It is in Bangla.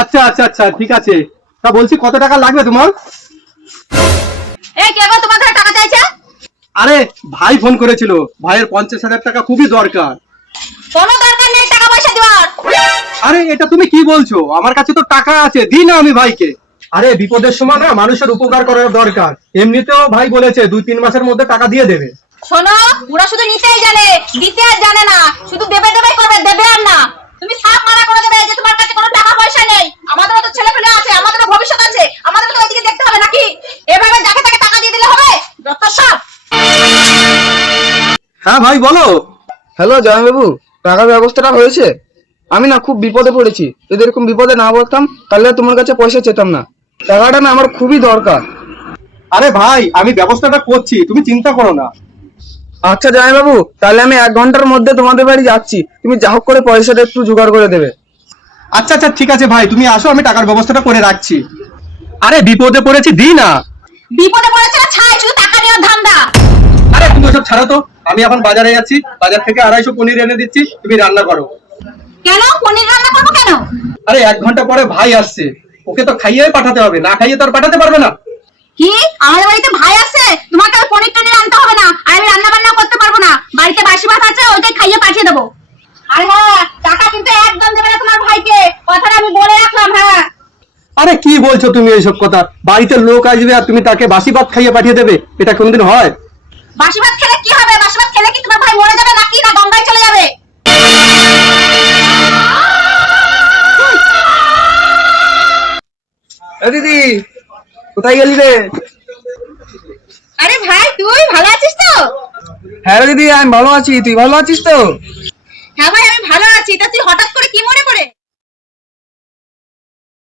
আচ্ছা আচ্ছা আচ্ছা, ঠিক আছে। তা বলছি কত টাকা লাগবে তোমার? এই কে গো তোমার কাছে টাকা চাইছে? আরে ভাই ফোন করেছিল, ভাইয়ের 50,000 টাকা খুবই দরকার। কোনো দরকার নেই টাকা পয়সা দেওয়ার। আরে এটা তুমি কি বলছো? আমার কাছে তো টাকা আছে, দিই না আমি ভাইকে। আরে বিপদের সময় না মানুষের উপকার করার দরকার। এমনিতেও ভাই বলেছে 2-3 মাসের মধ্যে টাকা দিয়ে দেবে। শোনো, ওরা শুধু নিতেই জানে, দিতে আর জানে না। শুধু দেবে দেবে করবে, দেবে আর না। তুমি সাফ মানা করে দেবে যে তোমার কাছে কোনো টাকা পয়সা নেই। আমাদেরও তো ছেলে পেলে আছে, আমাদেরও ভবিষ্যৎ আছে, আমাদেরও তো ওইদিকে দেখতে হবে নাকি? এভাবে যাকে তাকে টাকা দিয়ে দিলে হবে? যত সব। হ্যাঁ ভাই বলো। হ্যালো জয়বাবু, টাকার ব্যবস্থাটা হয়েছে? আমি না খুব বিপদে পড়েছি। যদি এরকম বিপদে না পড়তাম তাহলে তোমার কাছে পয়সা চেতাম না। টাকাটা না আমার খুবই দরকার। আরে ভাই আমি ব্যবস্থাটা করছি, তুমি চিন্তা করো না। আচ্ছা জয়বাবু, তাহলে আমি 1 ঘন্টার মধ্যে তোমাদের বাড়ি যাচ্ছি। তুমি যা হোক করে পয়সাটা একটু জোগাড় করে দেবে। আচ্ছা আচ্ছা ঠিক আছে ভাই, তুমি আসো, আমি টাকার ব্যবস্থাটা করে রাখছি। আরে বিপদে পড়েছি, দিই না। বিপদে পড়েছে না ছাই, শুধু টাকা নেওয়ার ধান্দা। আরে তুমি ওসব ছাড়ো তো, আমি এখন বাজারে যাচ্ছি, বাজার থেকে 250 পনির এনে দিচ্ছি, তুমি রান্না করো। কেন পনির রান্না করবো কেন? আরে 1 ঘন্টা পরে ভাই আসছে, ওকে তো খাইয়ে পাঠাতে হবে, না খাইয়ে তো আর পাঠাতে পারবে না। কি আমাদের বাড়িতে ভাই আছে? তোমাকে আর পনির টনির আনতে হবে না, আর আমি রান্না বান্না করতে পারবো না। বাড়িতে বাসি ভাত আছে, ওইটাই খাইয়ে পাঠিয়ে দেবো। আর হ্যাঁ, টাকা কিন্তু একদম দেবে না তোমার ভাইকে, কথাটা আমি বলে রাখলাম। হ্যাঁ, আরে কি বলছো তুমি এইসব কথা? বাড়িতে লোক আসবে আর তুমি তাকে বাসি ভাত খাইয়ে পাঠিয়ে দেবে? এটা কোনোদিন হয়? বাসি ভাত খেলে কি হবে? বাসি ভাত খেলে কি তোমার ভাই মরে যাবে নাকি, না গঙ্গায় চলে যাবে? দিদি, কোথায় গেলি রে? আরে ভাই, তুই ভালো আছিস তো? হ্যাঁ রে দিদি, আমি ভালো আছি। তুই ভালো আছিস তো? হ্যাঁ ভাই, আমি ভালো আছি। তা তুই হঠাৎ করে কি মনে করে?